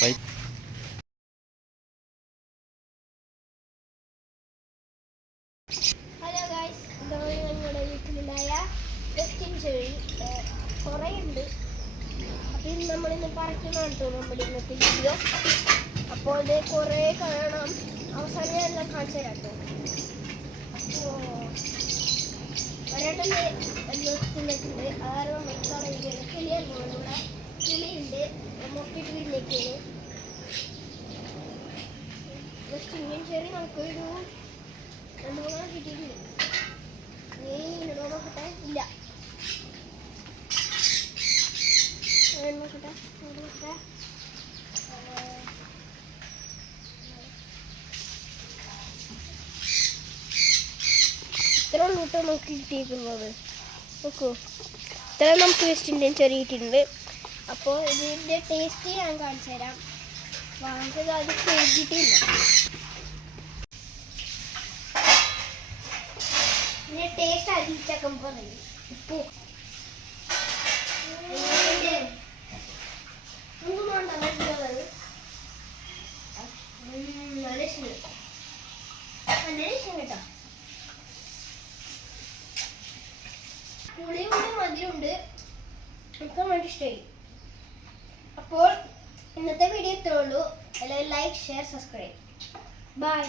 Hello guys, ഇതാണ് ഞങ്ങളുടെ വീട്ടിലുണ്ടായ Westin ചെടി. കുറേ ഉണ്ട്. അപ്പം ഇന്ന് നമ്മളിന്ന് പറിക്കുന്നതാണ് കേട്ടോ നമ്മുടെ ഇന്നത്തെ വീഡിയോ. അപ്പോൾ ഇത് കുറേ കാണാം. അവസാനം ഞാൻ കാണിച്ചു തരാം കേട്ടോ. അപ്പോൾ ഒരെണ്ണം തിന്നിട്ടുണ്ട്. അതാണ് നമ്മൾ കളയുന്നത്. കിളിയാണ് നമ്മളിവിടെ. കിളിയുണ്ട്, മൊക്കിട്ട് വിരിഞ്ഞേക്കാണ്. വെസ്റ്റിൻ ചെടി നമുക്കൊരു 2-3 കിട്ടിയിട്ടുണ്ട്. നോക്കട്ടെ, ഇല്ല നോക്കട്ടെ. ഇത്ര ഉള്ളൂട്ടോ നമുക്ക് കിട്ടിയിരിക്കുന്നത്. നോക്കൂ, ഇത്ര നമുക്ക് വെസ്റ്റ് ഇന്ത്യൻ ചെറിയ കിട്ടിയിട്ടുണ്ട്. അപ്പോൾ ഇതിൻ്റെ ടേസ്റ്റ് ഞാൻ കാണിച്ചു തരാം. വാങ്ങിച്ചത് അത് കേട്ടിട്ടില്ല. ഇതിൻ്റെ ടേസ്റ്റ് അരിച്ചൊക്കെ പറയും. ഉപ്പു ഒന്നും വേണ്ട, നല്ലത് നല്ല ഇഷ്ടം കേട്ടോ. പുളിയുണ്ട്, മധുരമുണ്ട്. എനിക്ക് വേണ്ടി ഇഷ്ടമായി. അപ്പോൾ ഇന്നത്തെ വീഡിയോ ഇത്രേ ഉള്ളൂ. എല്ലാവരും ലൈക്ക്, ഷെയർ, സബ്സ്ക്രൈബ്. ബൈ.